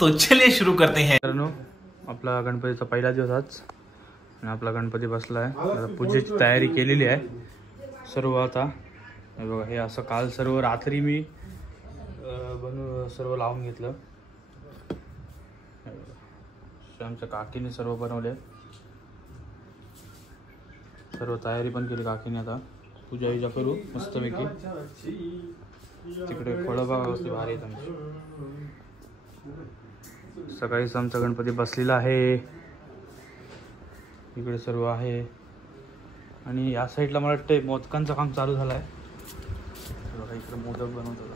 तो चलिए शुरू करते हैं। आपला गणपतीचा पहिला दिवस आज आणि आपला गणपती बसला आहे. आता पूजेची तयारी केलेली आहे सर्व. आता बघा हे असं काल सर्व रात्री मी सर्व लावून घेतलं. आमच्या काकीने सर्व बनवले, सर्व तयारी पण केली काकीने. आता पूजा विजा करू मस्तपैकी. तिकडे फळं बघा असते भारी आहेत आमची. सकाळीच आमचा गणपती बसलेला आहे. इकडे सर्व आहे आणि या साईडला मला वाटतं मोदकांचं काम चालू झालं आहे. बघा इकडे मोदक बनवतात.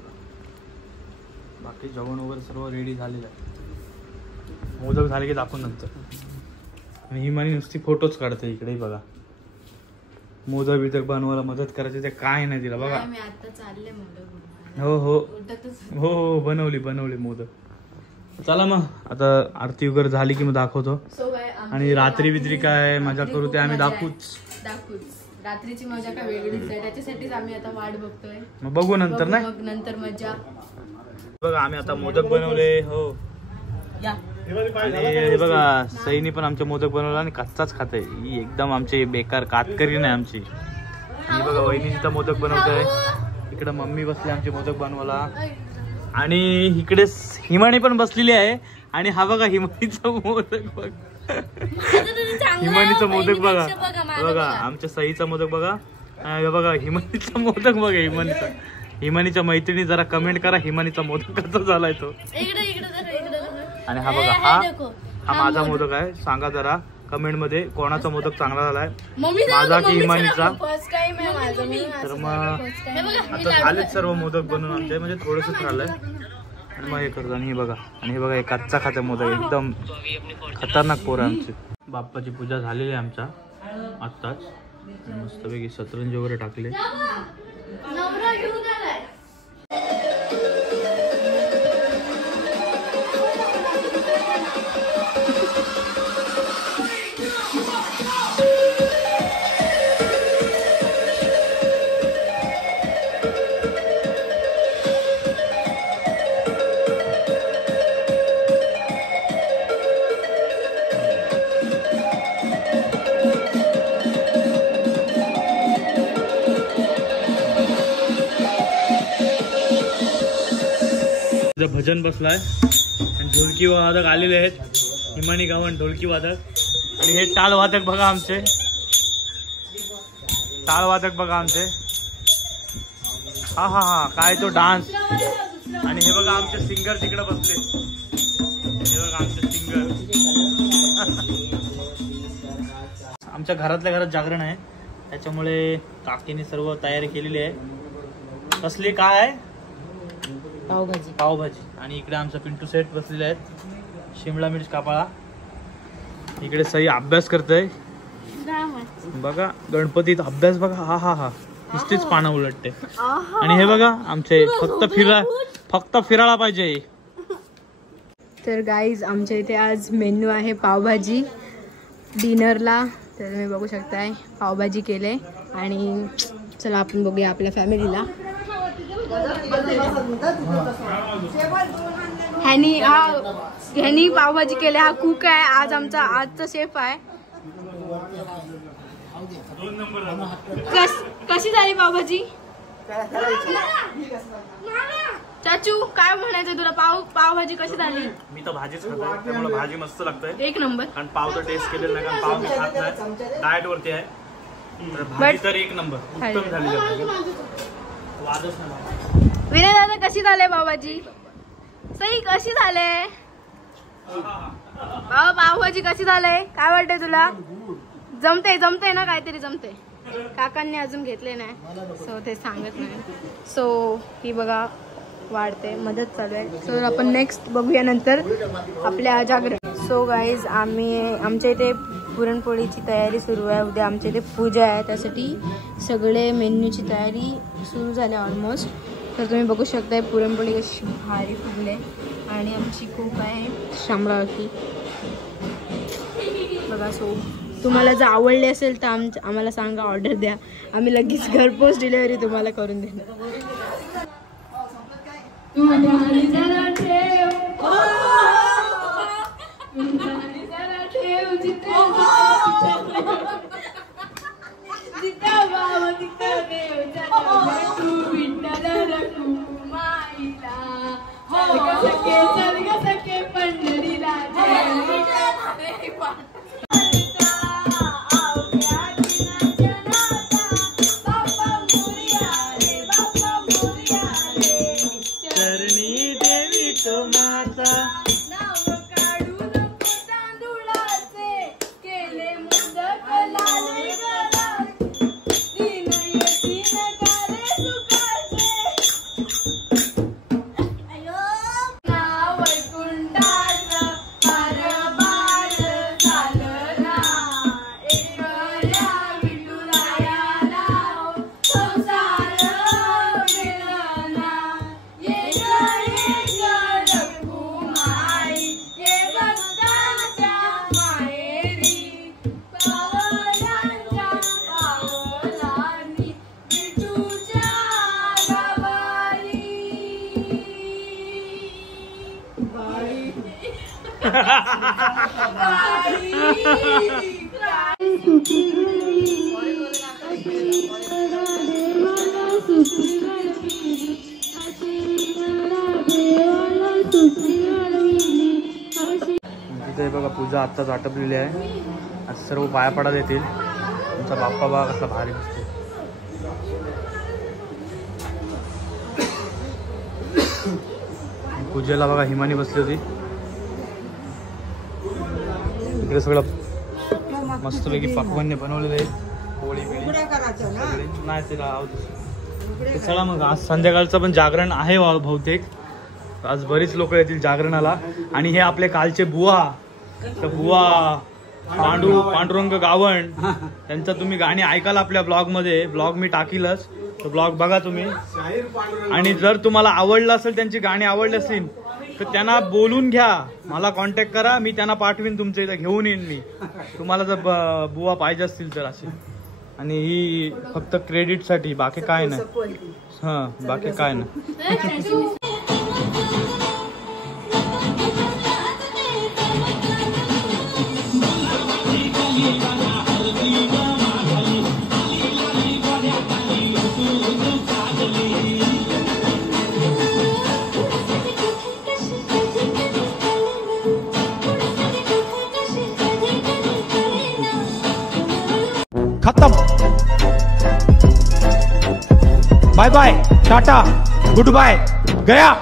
बाकी जेवण वगैरे सर्व रेडी झालेलं आहे. मोदक झाले की दाखवून नंतर. आणि हिमानी नुसती फोटोच काढते. इकडे बघा मोदक बिदक बनवायला मदत करायची ते काय नाही तिला. बघा हो हो हो हो बनवली मोदक. चला मग आता आरती वगैरे झाली की मग दाखवतो. आणि रात्री बित्री काय मजा करू ते आम्ही दाखवूच. रात्रीची मजा काय वेगळीच आहे, त्याच्यासाठीच आम्ही आता वाट बघतोय. मग बघू नंतर नाही नंतर मजा. बघा आम्ही आता मोदक बनवले. हो हे बघा सईनी पण आमचे मोदक बनवला आणि कच्चाच खाते. ही एकदम आमची बेकार कातकरी नाही आमची. ही बघा वहिनी तर मोदक बनवतोय. इकडे मम्मी बसली आमचे मोदक बनवायला. आणि इकडे हिमाणी पण बसलेली आहे. आणि हा बघा हिमानीचा मोदक बघ. हिमानीचा मोदक बघा. बघा आमच्या सईचा मोदक बघा. बघा हिमानीचा मोदक बघा. हिमानीच्या मैत्रिणी जरा कमेंट करा हिमानीचा मोदक कसा झालाय तो. आणि हा बघा हा माझा मोदक आहे. सांगा जरा कमेंट मध्ये कोणाचा मोदक चांगला झालाय, माझा की हिमानीचा. तर मग आता झालेच सर्व मोदक बनवून आमचे, म्हणजे थोडंसंच राहिलंय. आणि मग हे करतो. आणि हे बघा हे कच्चा खाते मोदक एकदम खतरनाक पोर आहे आमची. बाप्पाची पूजा झालेली आहे आमच्या आत्ताच. मस्तपैकी सतरंजी वगैरे टाकले. भजन बसलाय आणि ढोलकी वादक आलेले आहेत. हिमानी गावन ढोलकी वादक. आणि हे टाळ वादक बघा आमचे. टाळ वादक बघा आमचे. हा हा हा काय तो डान्स. आणि हे बघा आमचे सिंगर तिकडे बसले. हे बघा आमचे सिंगर. आमच्या घरातल्या घरात जागरण आहे, त्याच्यामुळे काकीने सर्व तयारी केलेली आहे. कसली काय पावभाजी. आणि इकडे आमचा पिंटू सेट बसलेले आहेत. शिमला मिर्च कापाळा. इकडे सई अभ्यास करतोय बघा. गणपतीत अभ्यास बघा. हा हा हा नुसतीच पानं उलटते. आणि हे बघा आमचे फक्त फिरायला पाहिजे. तर गाईज आमच्या इथे आज मेन्यू आहे पावभाजी डिनरला. तर तुम्ही बघू शकताय पावभाजी केले. आणि चला आपण बघूया आपल्या फॅमिलीला. ह्यानी पावभाजी केली. हा कुक आहे आज आमचा आजचा शेफ आहे. कशी झाली पावभाजी चाचू? काय म्हणायचं तुला? पावभाजी कशी झाली? मी तर भाजीच खातोय त्यामुळे भाजी मस्त लागतंय. एक नंबर. कारण पाव तर टेस्ट केलेला नाही, कारण पाव मी खात नाही, डाएट वरती आहे. भाजी तर एक नंबर उत्तम झाली. विनय दादा कशी झाले पावभाजी? सई कशी झाले पावभाजी? कशी झाले? काय वाटतंय तुला? जमते ना? काहीतरी जमते. काकांनी अजून घेतले नाही सो ते सांगत नाही. सो ही बघा वाढते, मदत चालू आहे. सो आपण नेक्स्ट बघूया नंतर आपल्या जागरण. सो गाईज आमच्या इथे पुरणपोळीची तयारी सुरू आहे. उद्या आमच्या इथे पूजा आहे, त्यासाठी सगळे मेन्यूची तयारी सुरू झाली ऑलमोस्ट. तर तुम्ही बघू शकताय पुरणपोळी कशी भारी फुगले. आणि आमची खूप आहे शामळावरती बघा. सो तुम्हाला जर आवडले असेल तर आम्हाला सांगा, ऑर्डर द्या, आम्ही लगेच घरपोच डिलिव्हरी तुम्हाला करून देणार. तिथे बघा पूजा आत्ताच आटपलेली आहे. आज सर्व पाया पडायला येतील. तुमचा बाप्पा बघा कसला भारी दिसतो. पूजेला बघा हिमानी बसली होती. इकडे सगळं मस्तपैकी पक्वान्य बनवलेलं आहे. पोळी बिळी नाही ते चला मग आज संध्याकाळचं पण जागरण आहे बहुतेक. आज बरीच लोक येतील जागरणाला. आणि हे आपले कालचे बुवा पांडुरंग गावण त्यांचं तुम्ही गाणी ऐकाल आपल्या ब्लॉगमध्ये. ब्लॉग मी टाकीलच, तो ब्लॉग बघा तुम्ही. आणि जर तुम्हाला आवडलं असेल, त्यांची गाणी आवडली असतील तर त्यांना बोलून घ्या, मला कॉन्टॅक्ट करा, मी त्यांना पाठवीन तुमच्या इथं घेऊन येईन मी तुम्हाला जर बुवा पाहिजे असतील तर असे. आणि ही फक्त क्रेडिटसाठी, बाकी काय नाही. हां बाकी काय नाही. खत्म. Bye bye, tata, good bye, गया.